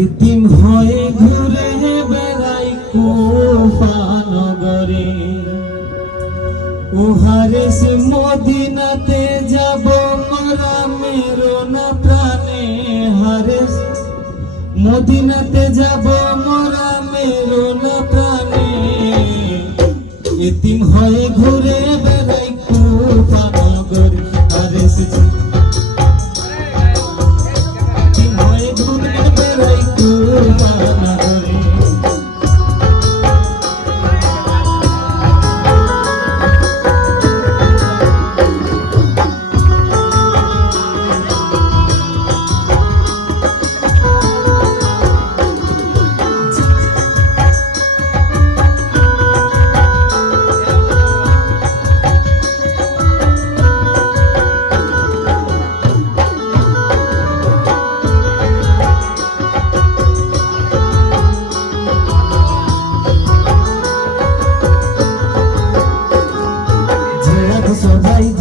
ইতিম হয়ে ঘুরে বেড়াই কোফানগরে উহারে সে মদিনাতে যাব, মরা মেরো না প্রাণে হারে। মদিনাতে যাব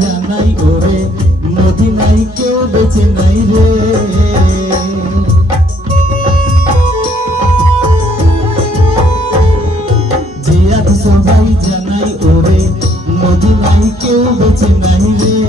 জানাই ওরে মদিনাই কেউ বেঁচে নাই রে। জিয়াদ সবাই জানাই ওরে মদিনাই কেউ বেঁচে নাই রে।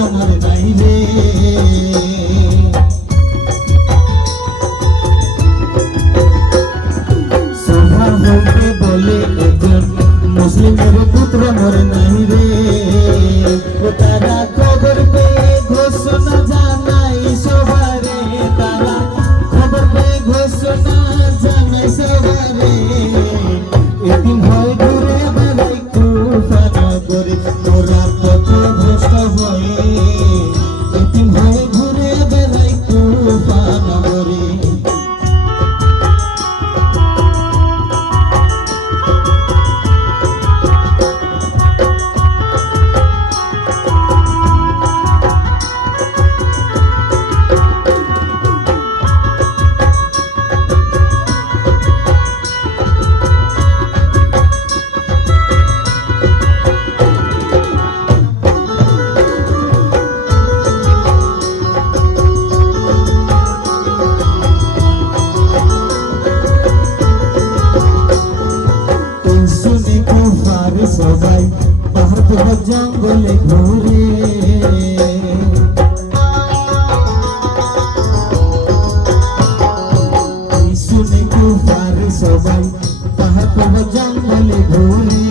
আমার বাইরে সোফা হইতে বলে একজন মুসলিমের পুত্র মরে নাই রে सुनी घूरे सुन कहा तो जंगल घूरे